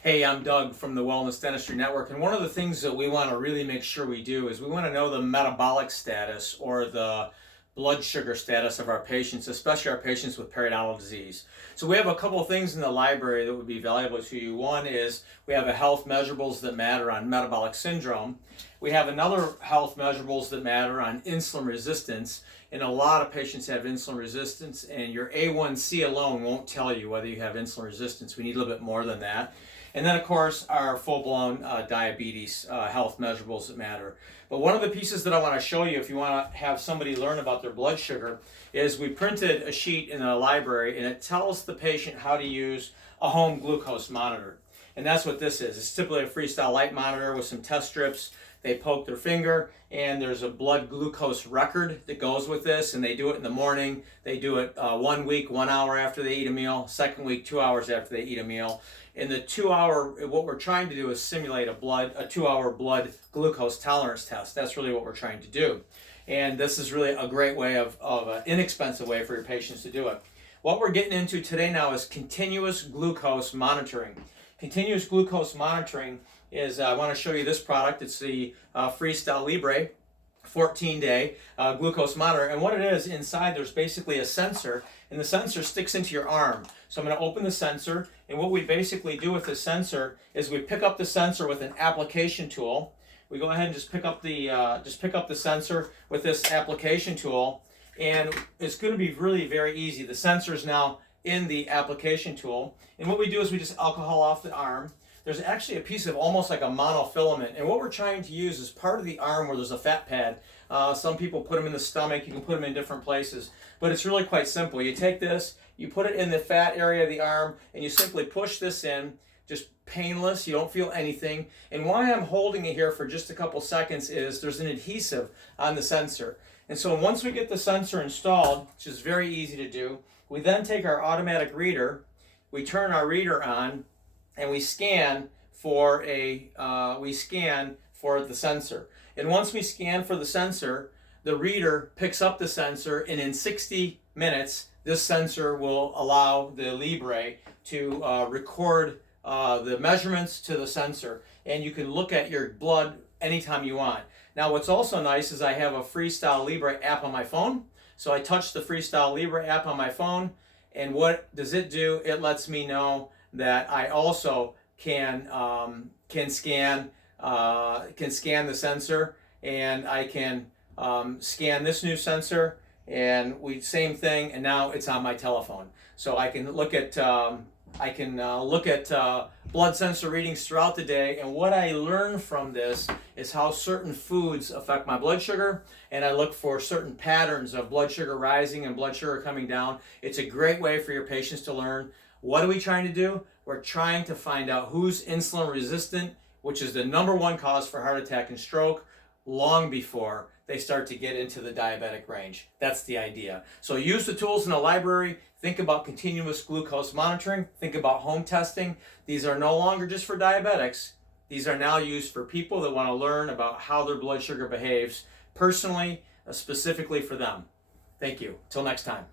Hey, I'm Doug from the Wellness Dentistry Network, and one of the things that we want to really make sure we do is we want to know the metabolic status or the blood sugar status of our patients, especially our patients with periodontal disease. So we have a couple of things in the library that would be valuable to you. One is we have a health measurables that matter on metabolic syndrome. We have another health measurables that matter on insulin resistance, and a lot of patients have insulin resistance, and your A1C alone won't tell you whether you have insulin resistance. We need a little bit more than that. And then, of course, our full-blown diabetes health measurables that matter. But one of the pieces that I want to show you, if you want to have somebody learn about their blood sugar, is we printed a sheet in the library, and it tells the patient how to use a home glucose monitor. And that's what this is. It's typically a freestyle light monitor with some test strips. They poke their finger, and there's a blood glucose record that goes with this, and they do it in the morning. They do it 1 week, 1 hour after they eat a meal, second week, 2 hours after they eat a meal. In the 2 hour, what we're trying to do is simulate a 2 hour blood glucose tolerance test. That's really what we're trying to do. And this is really a great way of an inexpensive way for your patients to do it. What we're getting into today now is continuous glucose monitoring. Continuous glucose monitoring is, I want to show you this product. It's the Freestyle Libre 14-day glucose monitor. And what it is, inside there's basically a sensor, and the sensor sticks into your arm. So I'm going to open the sensor, and what we basically do with the sensor is we pick up the sensor with an application tool. We go ahead and just pick up the sensor with this application tool, and it's going to be really very easy. The sensor is now in the application tool, and what we do is we just alcohol off the arm. There's actually a piece of almost like a monofilament, and what we're trying to use is part of the arm where there's a fat pad. Some people put them in the stomach. You can put them in different places, but it's really quite simple. You take this, you put it in the fat area of the arm, and you simply push this in, just painless. You don't feel anything. And why I'm holding it here for just a couple seconds is there's an adhesive on the sensor. And so once we get the sensor installed, which is very easy to do, we then take our automatic reader, we turn our reader on, and we scan for the sensor. And once we scan for the sensor, the reader picks up the sensor, and in 60 minutes, this sensor will allow the Libre to record the measurements to the sensor, and you can look at your blood anytime you want. Now, what's also nice is I have a Freestyle Libre app on my phone. So I touch the Freestyle Libre app on my phone, and what does it do? It lets me know that I also can scan the sensor, and I can scan this new sensor, and same thing, and now it's on my telephone. So I can look at blood sensor readings throughout the day, and what I learn from this is how certain foods affect my blood sugar, and I look for certain patterns of blood sugar rising and blood sugar coming down. It's a great way for your patients to learn. What are we trying to do? We're trying to find out who's insulin resistant, which is the #1 cause for heart attack and stroke, long before they start to get into the diabetic range. That's the idea. So use the tools in the library. Think about continuous glucose monitoring. Think about home testing. These are no longer just for diabetics. These are now used for people that want to learn about how their blood sugar behaves personally, specifically for them. Thank you. Till next time.